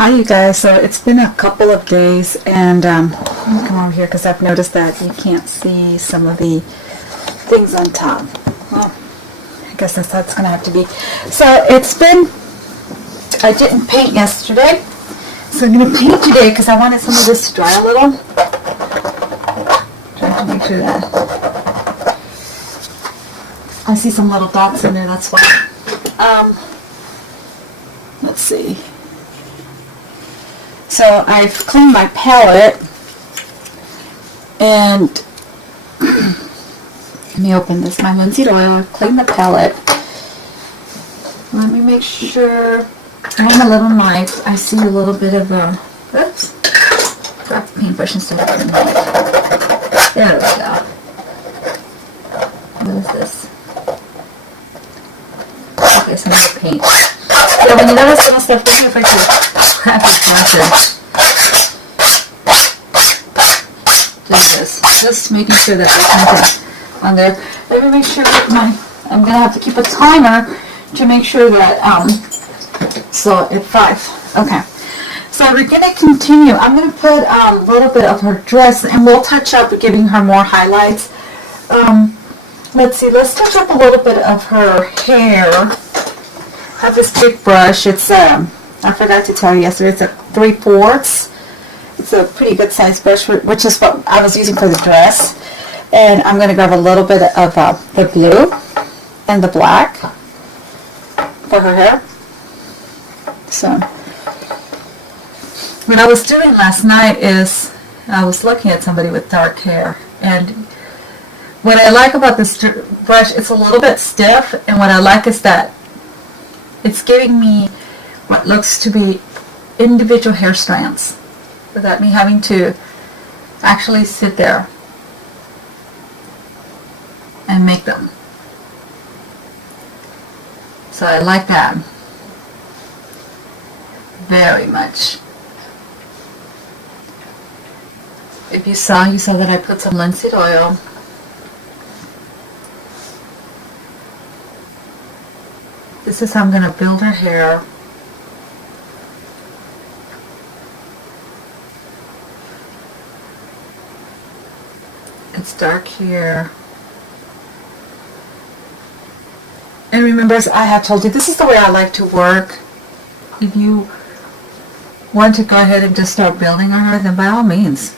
Hi you guys, so it's been a couple of days and let me come over here because I've noticed that you can't see some of the things on top. Well, I guess that's how it's going to have to be. So I didn't paint yesterday, so I'm going to paint today because I wanted some of this to dry a little. Trying to make sure that I see some little dots in there, that's why. Let's see. So I've cleaned my palette, and let me open this. My linseed oil. I've cleaned the palette. Let me make sure. I have a little knife. I see a little bit of a. Oops. Grab the paintbrush instead of the knife. There we go. What is this? Okay, some more paint. So when you notice little stuff, don't be afraid to grab your brushes. Do this. Just making sure that there's nothing on there. Let me make sure that I'm going to have to keep a timer to make sure that, so at 5. Okay. So we're going to continue. I'm going to put a little bit of her dress, and we'll touch up giving her more highlights. Let's see. Let's touch up a little bit of her hair. I have this big brush. It's I forgot to tell you yesterday. It's a 3/4. It's a pretty good size brush, which is what I was using for the dress. And I'm going to grab a little bit of the blue and the black for her hair. So what I was doing last night is I was looking at somebody with dark hair, and what I like about this brush, it's a little bit stiff, and what I like is that it's giving me what looks to be individual hair strands without me having to actually sit there and make them. So I like that very much. If you saw that I put some linseed oil. This is how I'm going to build her hair. It's dark here. And remember, as I have told you, this is the way I like to work. If you want to go ahead and just start building her hair, then by all means.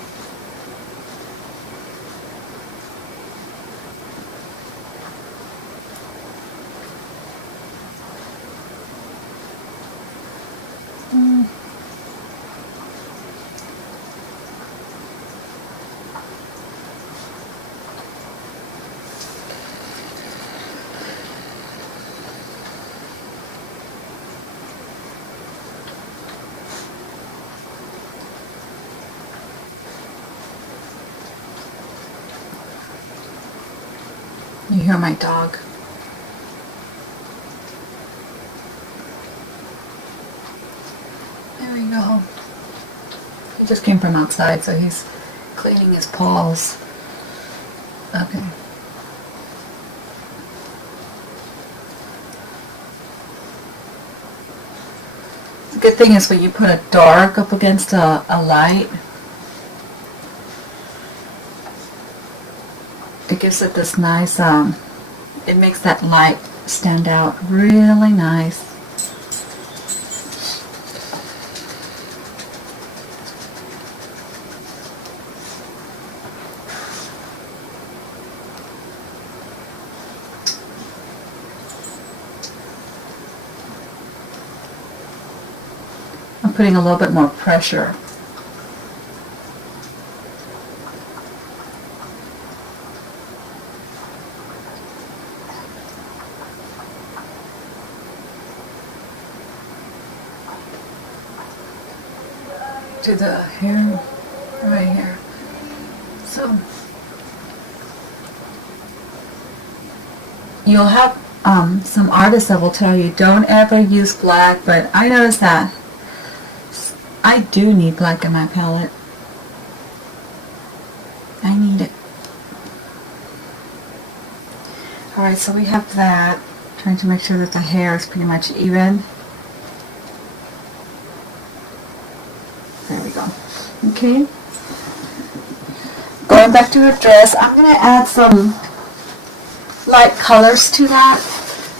You hear my dog. There we go. He just came from outside, so he's cleaning his paws. Okay. The good thing is when you put a dark up against a light, it gives it this nice, it makes that light stand out really nice. I'm putting a little bit more pressure. To the hair right here. So you'll have some artists that will tell you don't ever use black, but I noticed that I do need black in my palette. I need it. Alright, so we have that. Trying to make sure that the hair is pretty much even. Okay. Going back to her dress, I'm going to add some light colors to that,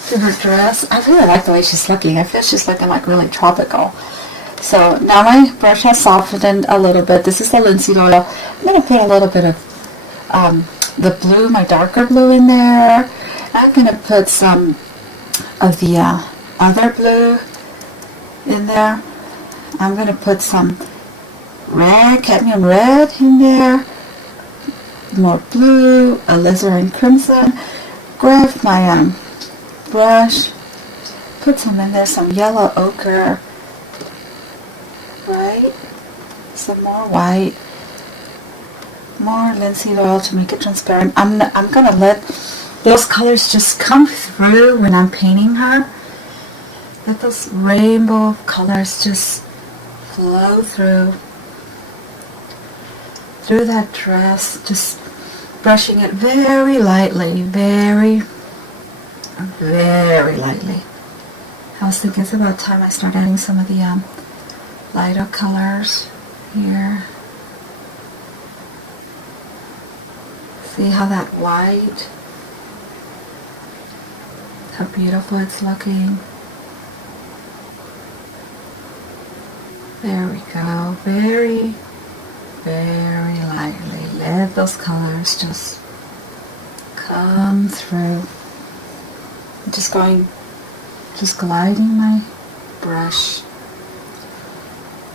to her dress. I really like the way she's looking. I feel she's looking like really tropical. So now my brush has softened a little bit. This is the linseed oil. I'm going to put a little bit of the blue, my darker blue in there. I'm going to put some of the other blue in there. I'm going to put some red, cadmium red in there. More blue, alizarin crimson. Grab my brush, put some in there, some yellow ochre, right? Some more white, more linseed oil to make it transparent. I'm going to let those colors just come through when I'm painting her. Let those rainbow colors just flow through that dress, just brushing it very lightly, very lightly. I was thinking it's about time I start adding some of the lighter colors here. See how that white, how beautiful it's looking. There we go. Very lightly. Let those colors just come through. I'm just gliding my brush.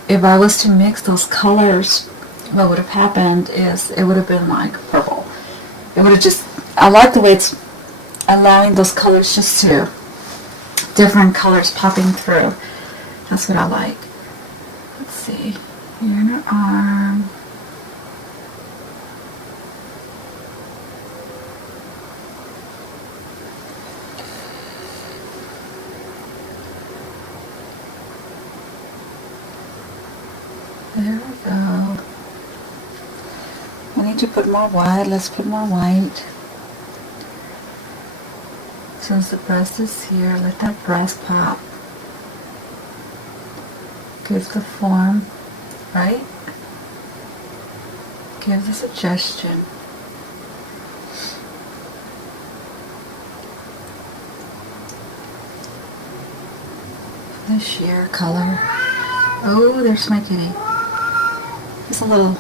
If I was to mix those colors, what would have happened is it would have been like purple. It would have just, I like the way it's allowing those colors just to, different colors popping through. That's what I like. Let's see, here in her arm. There we go. We need to put more white. Let's put more white. Since the breast is here, let that breast pop. Give the form, right? Give the suggestion. The sheer color. Oh, there's my kitty. He's a little,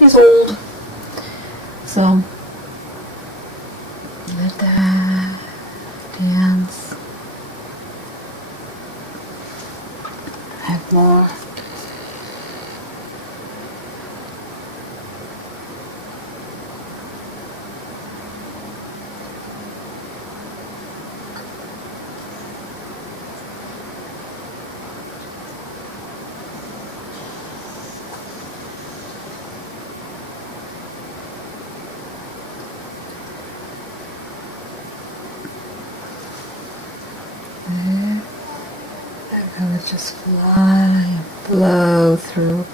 he's old. So, let that dance. Add more. That color just fly and blow through.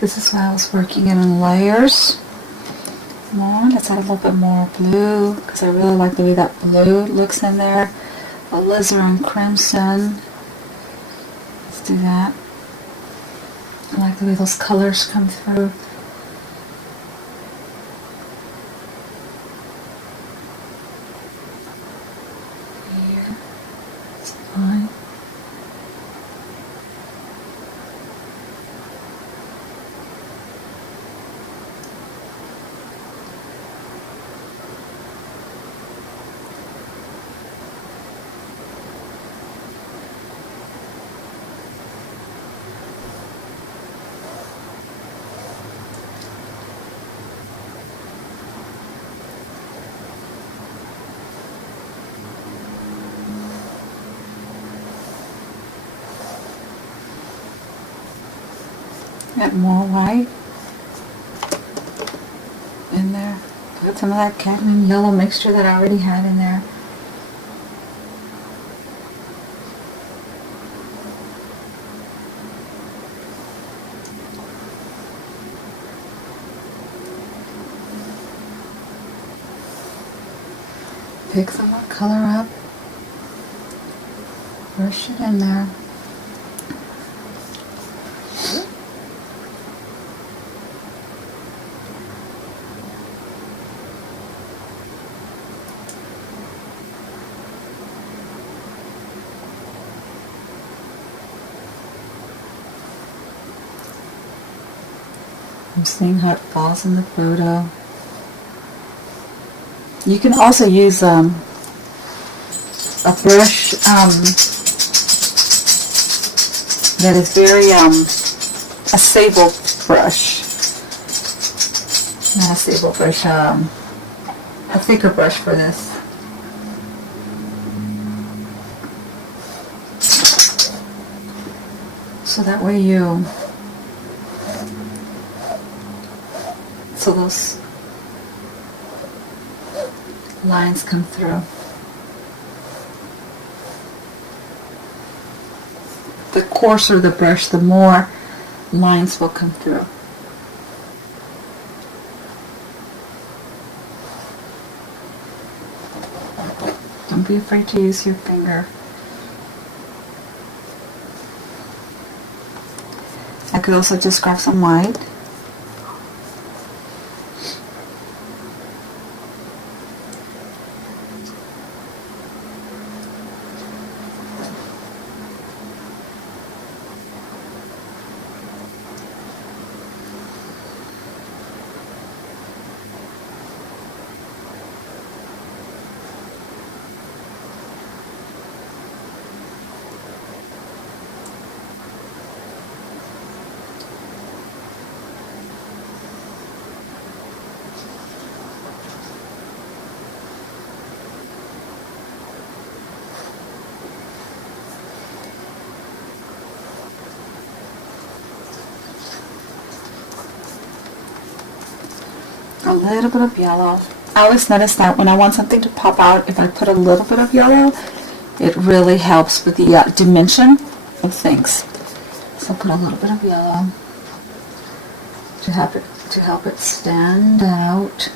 This is why I was working it in layers. More. Let's add a little bit more blue because I really like the way that blue looks in there. Alizarin crimson. Let's do that. I like the way those colors come through. Here. It's fine. Got more white in there. Put some of that cadmium yellow mixture that I already had in there. pick some more color up, brush it in there. I'm seeing how it falls in the photo. You can also use a brush that is very a sable brush, not a sable brush, a thicker brush for this. So that way so those lines come through. The coarser the brush, the more lines will come through. Don't be afraid to use your finger. I could also just grab some white. A little bit of yellow. I always notice that when I want something to pop out, if I put a little bit of yellow, it really helps with the dimension of things. So put a little bit of yellow to help it stand out.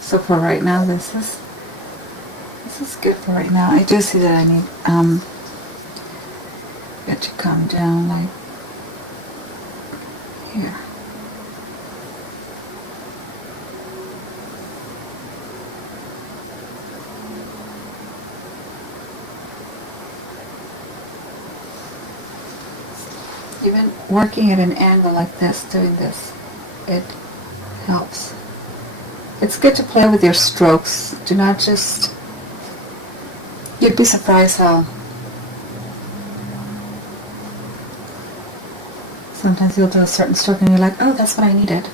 So for right now, this is good for right now. I do see that I need it to come down like here. Even working at an angle like this, doing this, it helps. It's good to play with your strokes. Do not just... You'd be surprised how sometimes you'll do a certain stroke and you're like, oh, that's what I needed.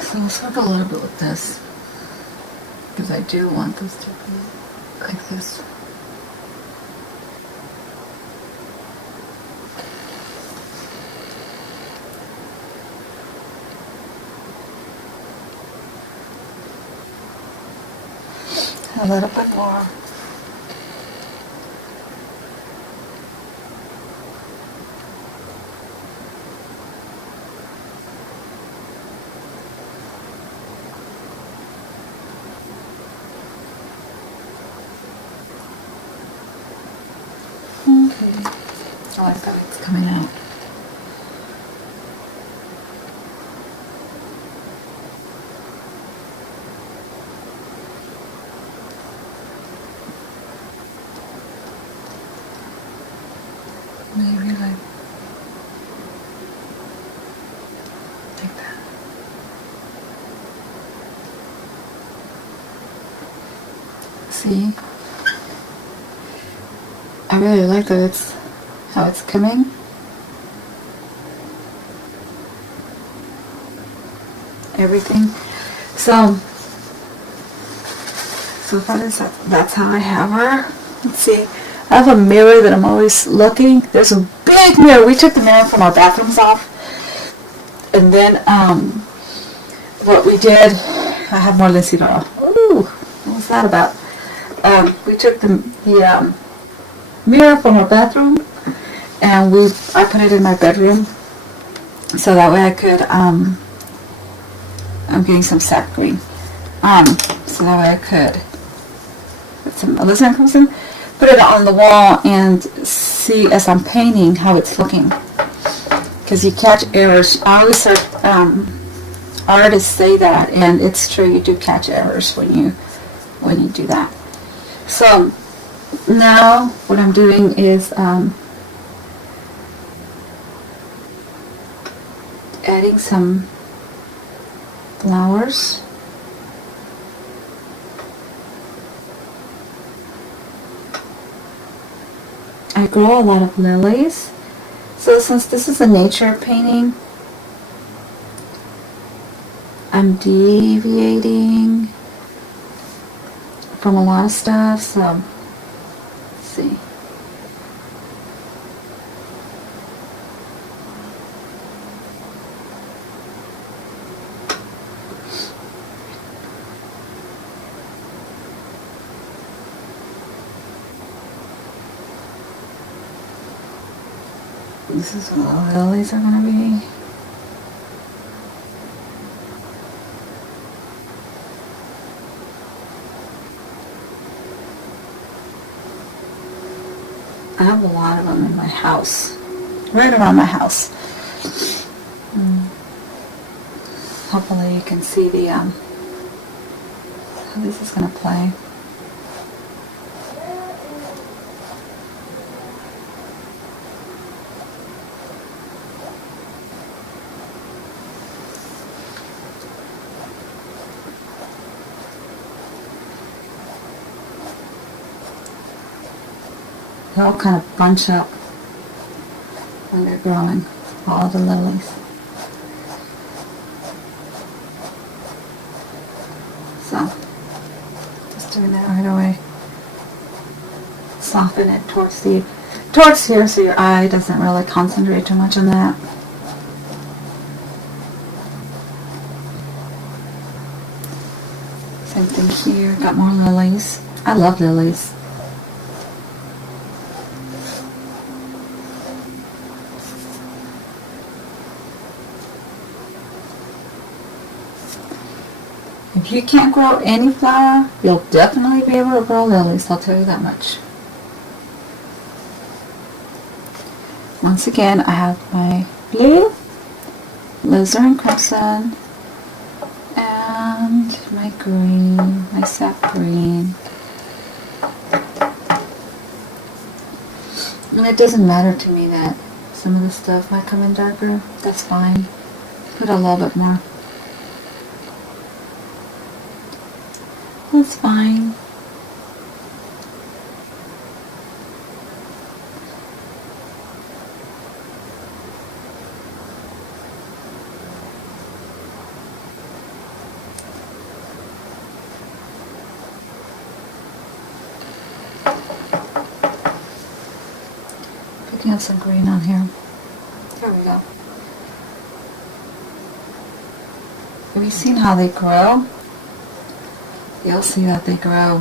So let's work a little bit with this, because I do want this to be like this. A little bit more. I like that it's coming out. Maybe like that. See? I really like that it's how it's coming. Everything. So far that's how I have her. Let's see. I have a mirror that I'm always looking. There's a big mirror. We took the mirror from our bathrooms off. And then what we did, I have more Lindsay Laura. Ooh, what was that about? We took the mirror from our bathroom and I put it in my bedroom so that way I could I'm getting some sap green so that way I could put some alizarin crimson, put it on the wall and see as I'm painting how it's looking, because you catch errors. I always heard artists say that, and it's true, you do catch errors when you do that. So now what I'm doing is adding some flowers. I grow a lot of lilies, so since this is a nature painting, I'm deviating from a lot of stuff, so let's see. This is what the lilies are going to be. I have a lot of them in my house, right around my house. Hopefully you can see the how this is going to play. They all kind of bunch up when they're growing, all the lilies. So, just doing that right away. Soften it towards here so your eye doesn't really concentrate too much on that. Same thing here, got more lilies. I love lilies. If you can't grow any flower, you'll definitely be able to grow lilies, I'll tell you that much. Once again, I have my blue, alizarin crimson, and my green, my sap green. And it doesn't matter to me that some of the stuff might come in darker, that's fine. Put a little bit more. That's fine. Picking up some green on here. There we go. Have you seen how they grow? You'll see that they grow.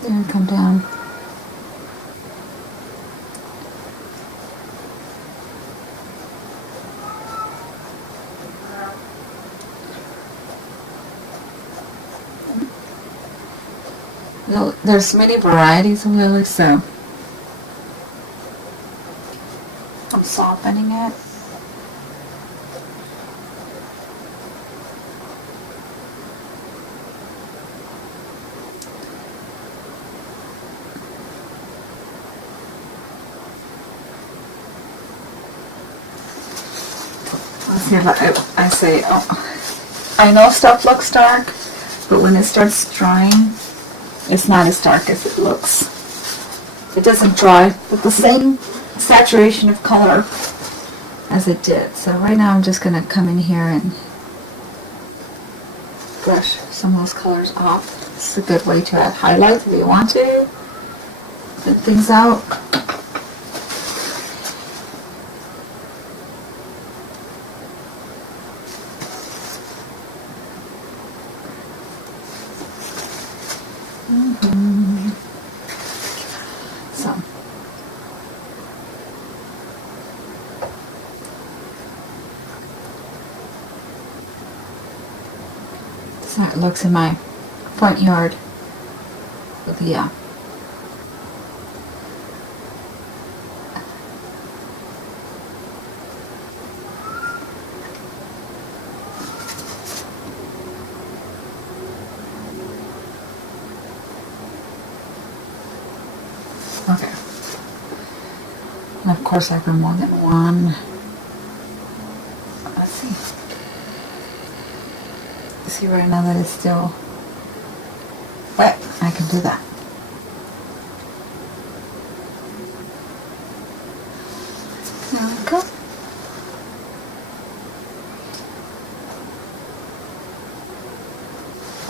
They're gonna come down. There's many varieties of lilies, so I'm softening it. Let's see if I say, oh, I know stuff looks dark, but when it starts drying, it's not as dark as it looks. It doesn't dry with the same saturation of color as it did. So right now I'm just going to come in here and brush some of those colors off. It's a good way to add highlights if you want to. Thin things out. That's how it looks in my front yard. But yeah. Okay. And of course I have more than one. Let's see. See right now that it's still wet. I can do that. There we go.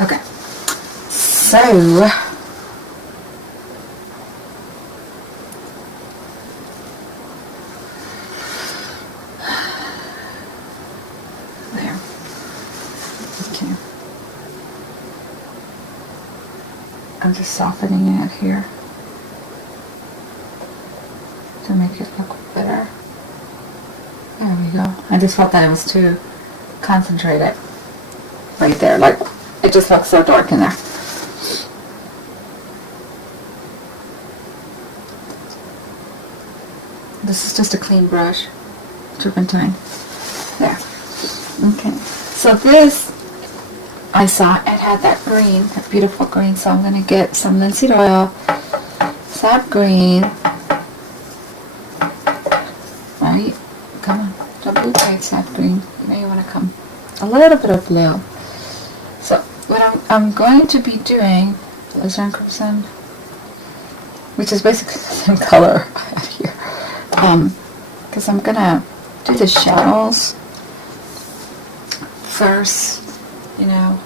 Okay. So I'm just softening it here to make it look better. There we go. I just felt that it was too concentrated right there. Like, it just looks so dark in there. This is just a clean brush. Turpentine. There. Okay. So this, I saw it had that green, that beautiful green, so I'm going to get some linseed oil, sap green, right, come on, don't be afraid, sap green, you know you want to come, a little bit of blue. So what I'm going to be doing, alizarin crimson, which is basically the same color I have here, because I'm going to do the shadows first. You know,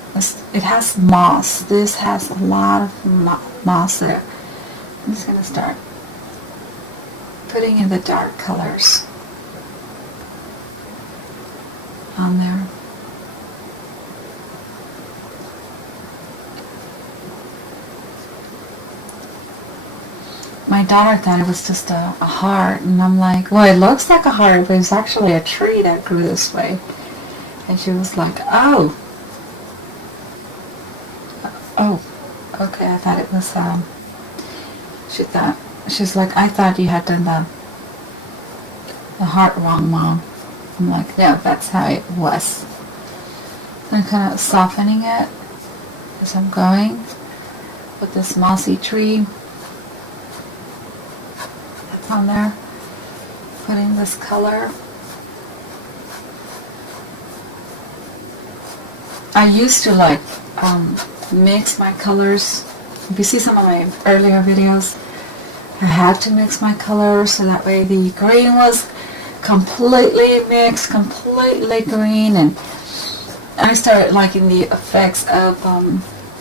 it has moss. This has a lot of moss there. I'm just going to start putting in the dark colors on there. My daughter thought it was just a heart, and I'm like, well, it looks like a heart, but it's actually a tree that grew this way. And she was like, oh, okay, I thought it was, she's like, I thought you had done the heart wrong, Mom. I'm like, no, that's how it was. I'm kind of softening it as I'm going with this mossy tree that's on there. Putting this color. I used to like, mix my colors. If you see some of my earlier videos, I had to mix my colors so that way the green was completely mixed, completely green, and I started liking the effects of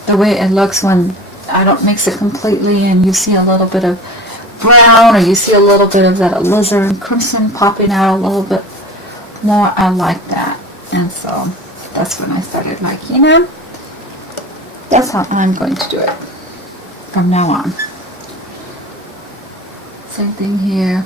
the way it looks when I don't mix it completely and you see a little bit of brown or you see a little bit of that alizarin crimson popping out a little bit more. I like that, and so that's when I started like, you know, that's how I'm going to do it from now on. Same thing here.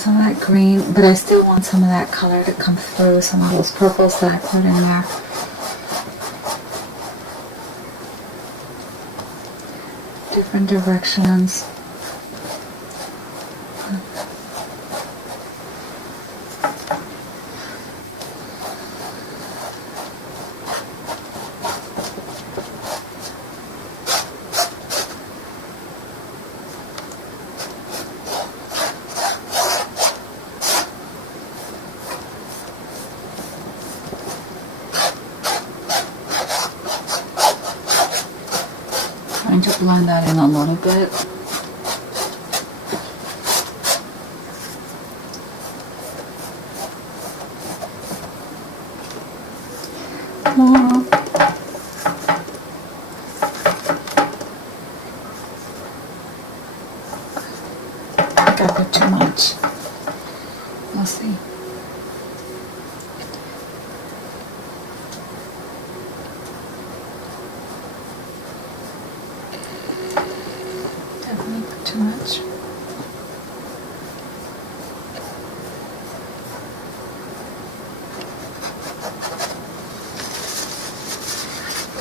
some of that green, but I still want some of that color to come through, some of those purples that I put in there. Different directions. Trying to blend that in a little bit. I got a bit too much. We'll see. Definitely put too much.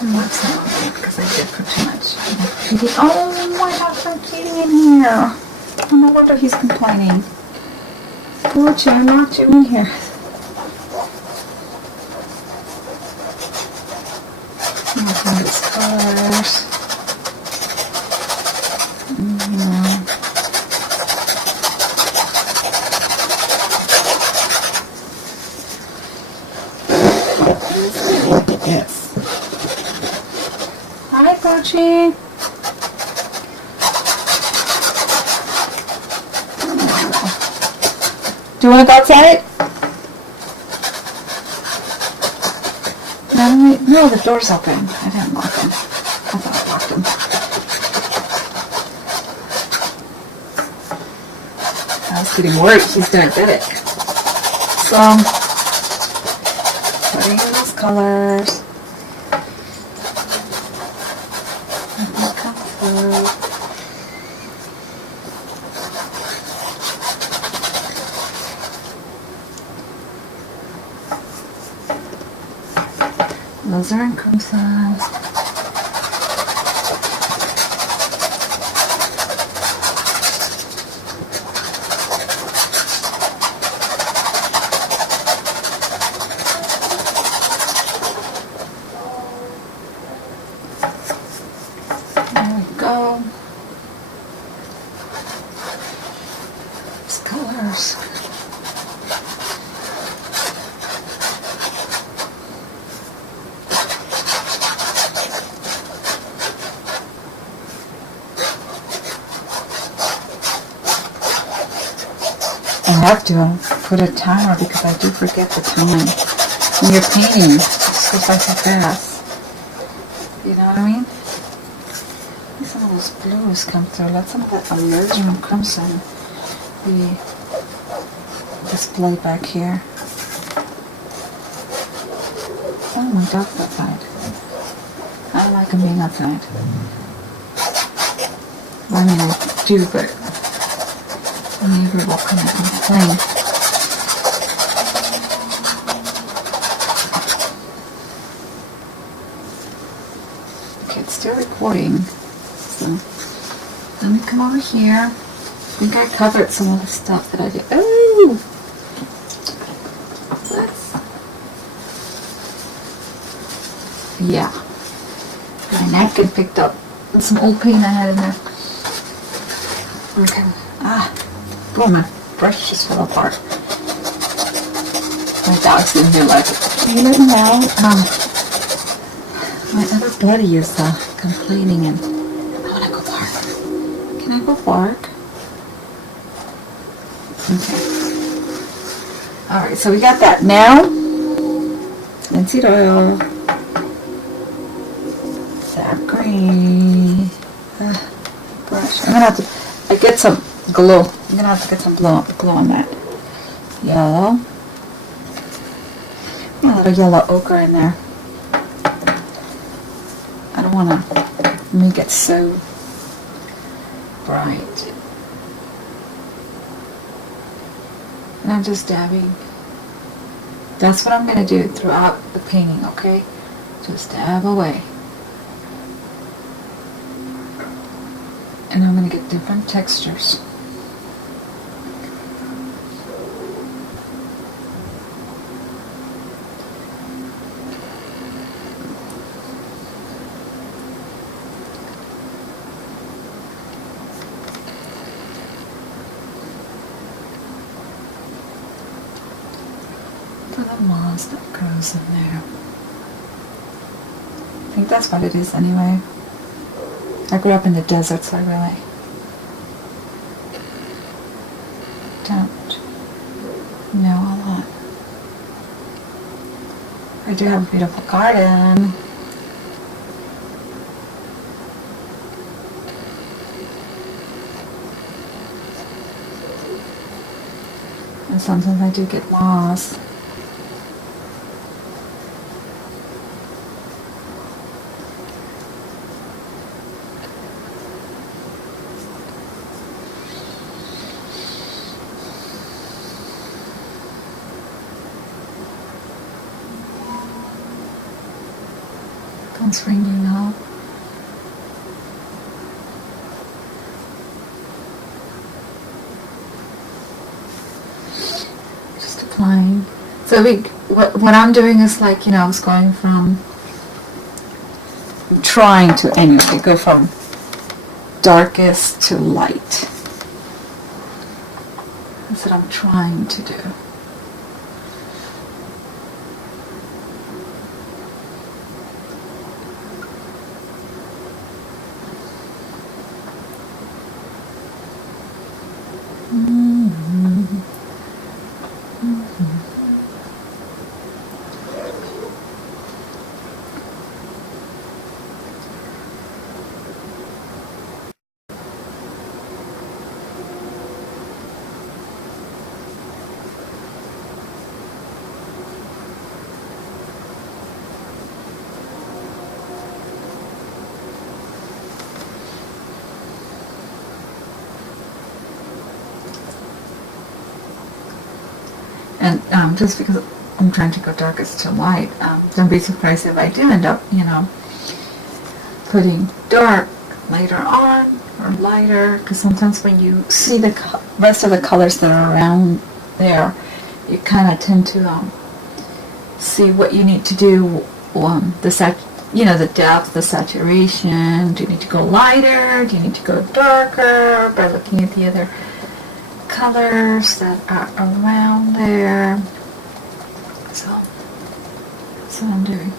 What's that? Because I did put too much. Oh, I have some kitty in here. Oh, no wonder he's complaining. Poor you, I locked you in here. Looking at colors. Yes. Hi, Pochi. Do you want to go outside? No, the door's open. I didn't lock them. I thought I locked them. I was getting worried. He's diabetic. So, putting in those colors. Let them come through. Those are in crimson. There we go. These colors. I have to put a timer because I do forget the time. When you're painting, it just goes by so fast. You know what I mean? Some of those blues come through. Let some of that emerging crimson be displayed back here. Oh, my dog's outside. I don't like him being outside. Well, I mean, I do, but the neighbor will come and complain. Okay, it's still recording. So, let me come over here. I think I covered some of the stuff that I did. Oh! Yeah. My napkin picked up some old paint I had in there. Okay. Boy, my brush just fell apart. My dog's in here like, you let me know. My other buddy is complaining and I want to go bark. Can I go bark? Okay. Alright, so we got that. Now, linseed oil. That green. Brush. I'm going to have to get some glow. I'm going to have to get some glow on that. Yellow. A little yellow ochre in there. I don't want to make it so bright. And I'm just dabbing. That's what I'm going to do throughout the painting, okay? Just dab away. And I'm going to get different textures. The moss that grows in there. I think that's what it is anyway. I grew up in the desert, so I really don't know a lot. I do have a beautiful garden. And sometimes I do get moss. It's ringing up. Just applying. So what I'm doing is like, you know, I was going from, trying to anyway, go from darkest to light. That's what I'm trying to do. And just because I'm trying to go darkest to light, don't be surprised if I do end up, you know, putting dark later on or lighter, because sometimes when you see the rest of the colors that are around there, you kind of tend to see what you need to do, the depth, the saturation. Do you need to go lighter? Do you need to go darker? By looking at the other colors that are around there. So that's what I'm doing.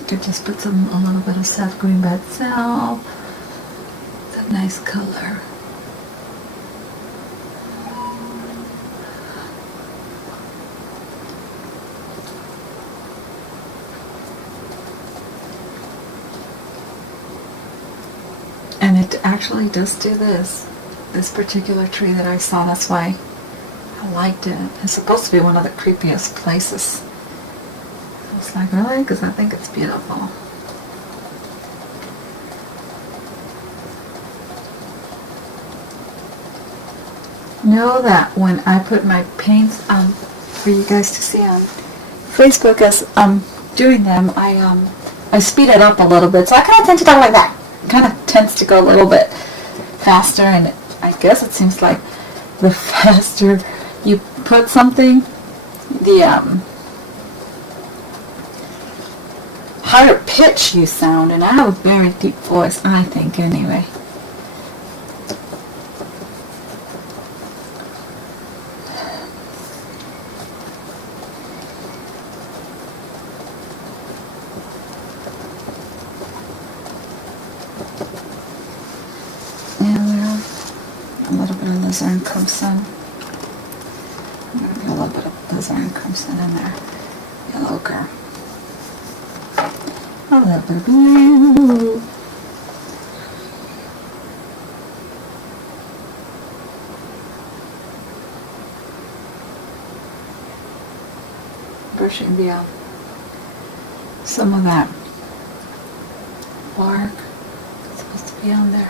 You could just put a little bit of soft green by itself. It's a nice color. And it actually does do this particular tree that I saw. That's why I liked it. It's supposed to be one of the creepiest places. I was like, really? Because I think it's beautiful. Know that when I put my paints for you guys to see on Facebook as I'm doing them, I speed it up a little bit. So I kind of tend to talk like that. Kind of tends to go a little bit faster, and I guess it seems like the faster you put something, the higher pitch you sound. And I have a very deep voice, I think, anyway. Alizarin crimson. I'm going to get a little bit of alizarin crimson in there. Yellow ochre. A little bit of blue. Brushing the some of that bark be on there.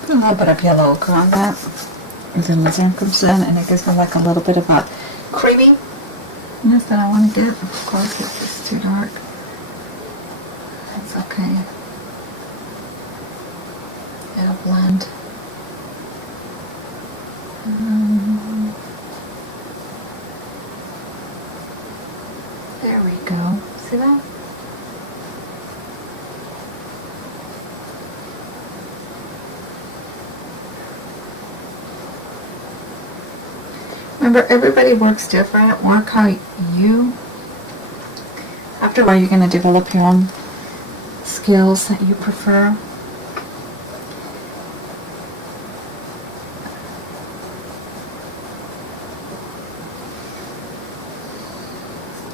Put a little bit of yellow ochre on that. And then Lizanne comes in and it gives me like a little bit of a creaminess that I want to get. Of course, it's just too dark. That's okay. It'll blend. There we go. See that? Remember, everybody works different. Work how you... After a while, you're going to develop your own skills that you prefer.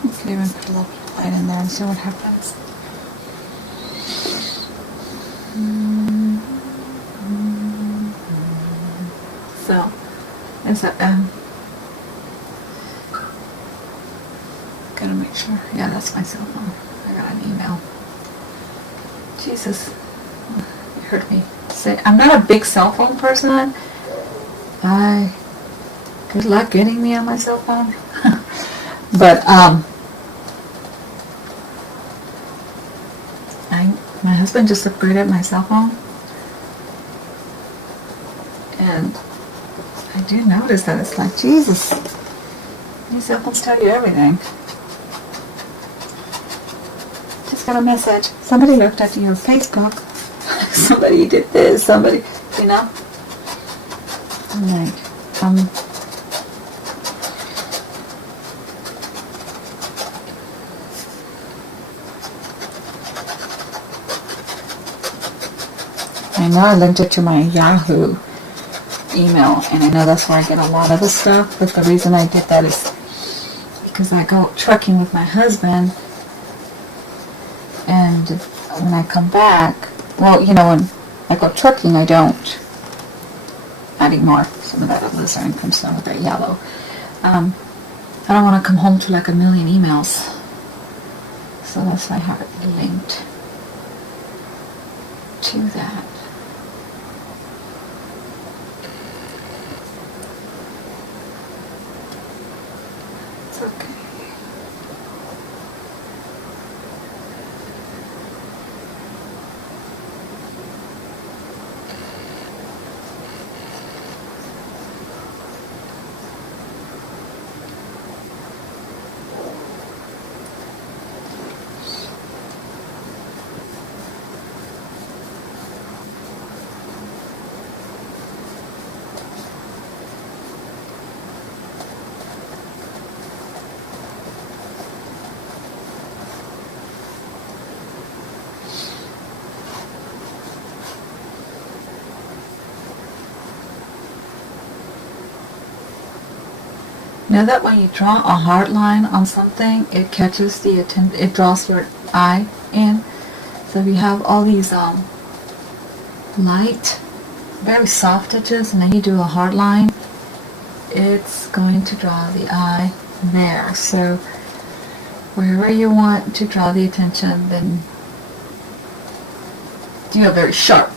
You can even put a little light in there and see what happens. So, is that gotta make sure. Yeah, that's my cell phone. I got an email. Jesus. You heard me say, I'm not a big cell phone person. Good luck getting me on my cell phone. But, my husband just upgraded my cell phone. And I do notice that it's like, Jesus, these cell phones tell you everything. Just got a message. Somebody looked at your Facebook. Somebody did this. Somebody, you know. I'm like, I know I linked it to my Yahoo email, and I know that's where I get a lot of the stuff, but the reason I did that is because I go trucking with my husband, and when I come back, well, you know, when I go trucking, I don't ignore some of that alizarin comes down with that yellow. I don't want to come home to like a million emails, so that's why I have it linked to that. It's okay. Know that when you draw a hard line on something, it catches the attention, it draws your eye in. So if you have all these light, very soft edges, and then you do a hard line, it's going to draw the eye there. So wherever you want to draw the attention, then do a very sharp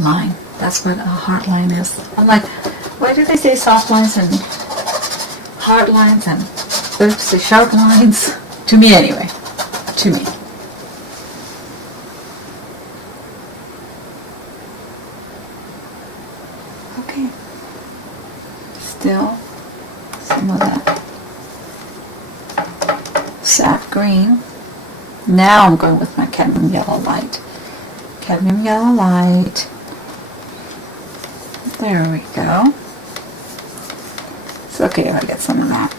line. That's what a hard line is. I'm like, why do they say soft lines and hard lines and oops, the sharp lines? To me anyway. To me. Okay. Still some of that sap green. Now I'm going with my cadmium yellow light. Cadmium yellow light. There we go. It's okay if I get some of that.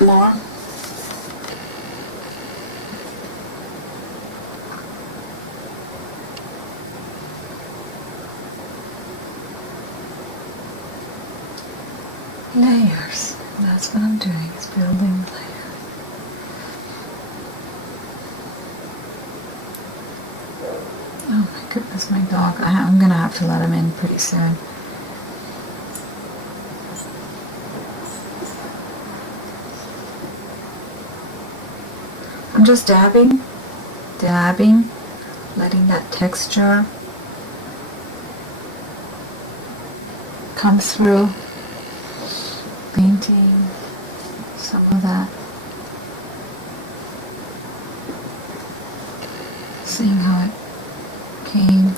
More. Layers. That's what I'm doing, is building layers. Oh my goodness, my dog. I'm gonna have to let him in pretty soon. I'm just dabbing, letting that texture come through, painting some of that, seeing how it came.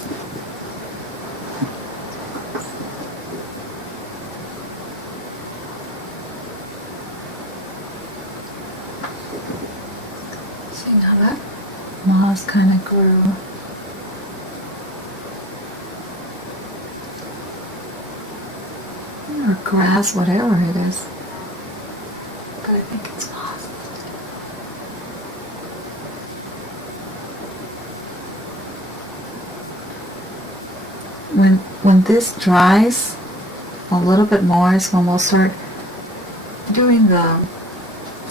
Seeing how that moss kind of grew. Or grass, whatever it is. But I think it's moss. When this dries a little bit more is when we'll start doing the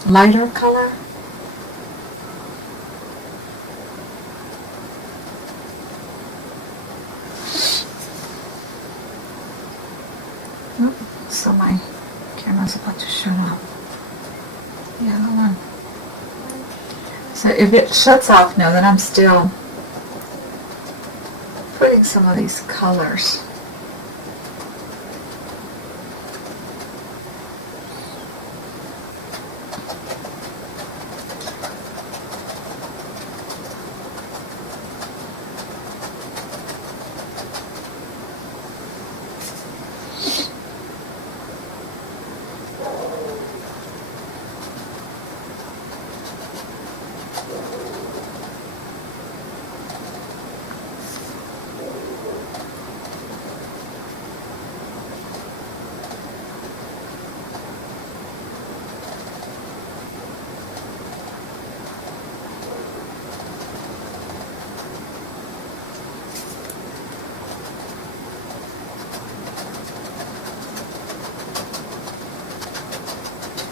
lighter color. So my camera's about to shut off. Yeah, hold on. So if it shuts off now, then I'm still putting some of these colors.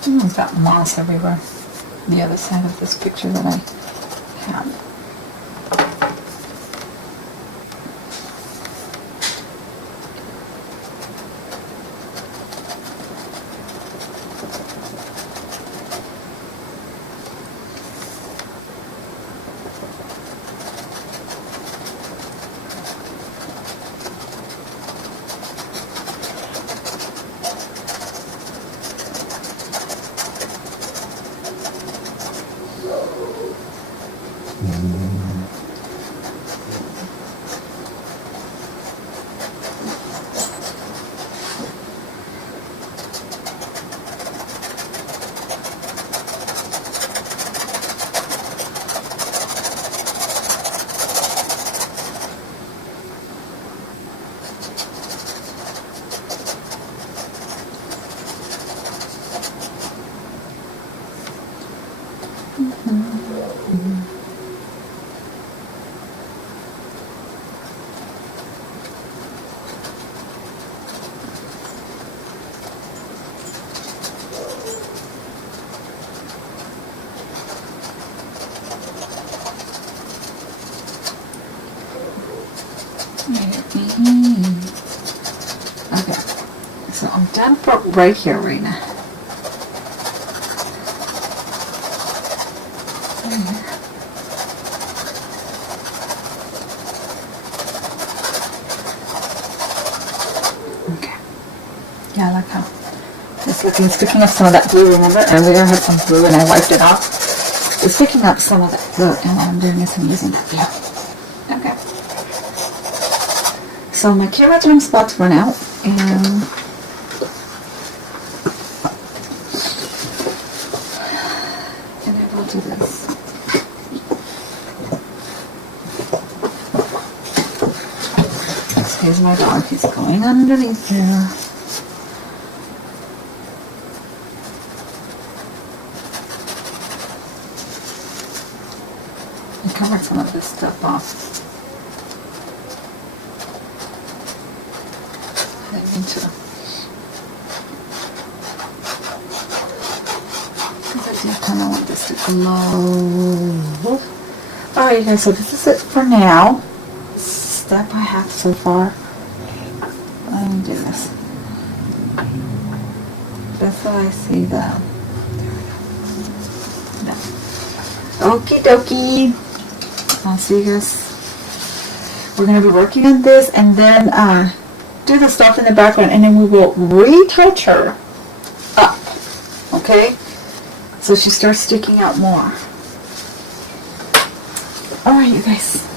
I've got moss everywhere. The other side of this picture that I have. Okay, so I'm done for right here right now. Okay. Yeah, I like how it's picking up some of that blue. Remember earlier I had some blue and I wiped it off. It's picking up some of that blue, and what I'm doing is I'm using that blue. Okay. So my camera time's about to run out, and Here's my dog. He's going underneath there. I covered some of this stuff off. I didn't mean to. Because I do kind of want this to glow. Alright, you guys, so this is it for now. Step I have so far. Let me do this. That's how I see that. No. Okie dokie. I'll see you guys. We're going to be working on this and then do the stuff in the background and then we will retouch her up. Okay? So she starts sticking out more. Alright, you guys.